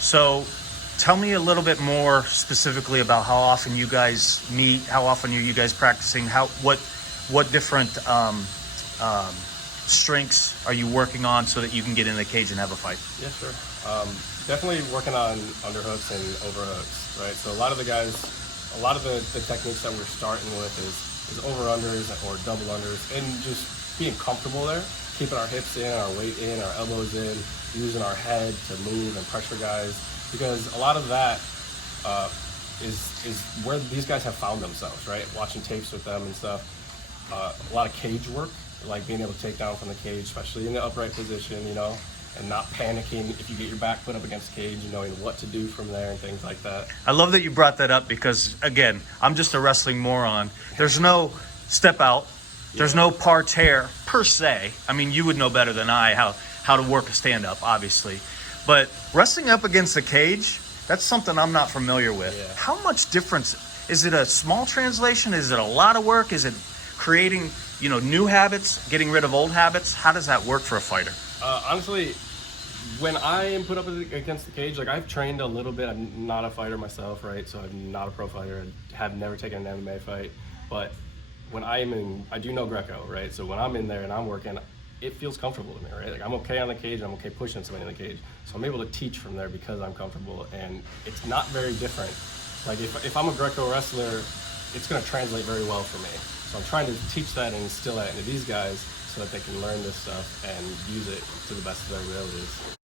So tell me a little bit more specifically about how often you guys meet, how often are you guys practicing, what different strengths are you working on so that you can get in the cage and have a fight? Yeah, sure. Definitely working on underhooks and overhooks, right? So a lot of the guys, a lot of the techniques that we're starting with is over unders or double unders, and just being comfortable there, keeping our hips in, our weight in, our elbows in, using our head to move and pressure guys, because a lot of that is where these guys have found themselves, right? Watching tapes with them and stuff. A lot of cage work, like being able to take down from the cage, especially in the upright position, and not panicking if you get your back put up against the cage, and knowing what to do from there and things like that. I love that you brought that up because, again, I'm just a wrestling moron. There's no step out. There's no parterre per se. I mean, you would know better than I how to work a stand-up, obviously. But wrestling up against the cage, that's something I'm not familiar with. Yeah. How much difference? Is it a small translation? Is it a lot of work? Is it creating, new habits, getting rid of old habits? How does that work for a fighter? Honestly, when I am put up against the cage, like I've trained a little bit. I'm not a fighter myself, right? So I'm not a pro fighter. I have never taken an MMA fight. But when I do know Greco, right? So when I'm in there and I'm working, it feels comfortable to me, right? Like I'm okay on the cage, I'm okay pushing somebody in the cage. So I'm able to teach from there because I'm comfortable, and it's not very different. Like if I'm a Greco wrestler, it's gonna translate very well for me. So I'm trying to teach that and instill that into these guys so that they can learn this stuff and use it to the best of their abilities.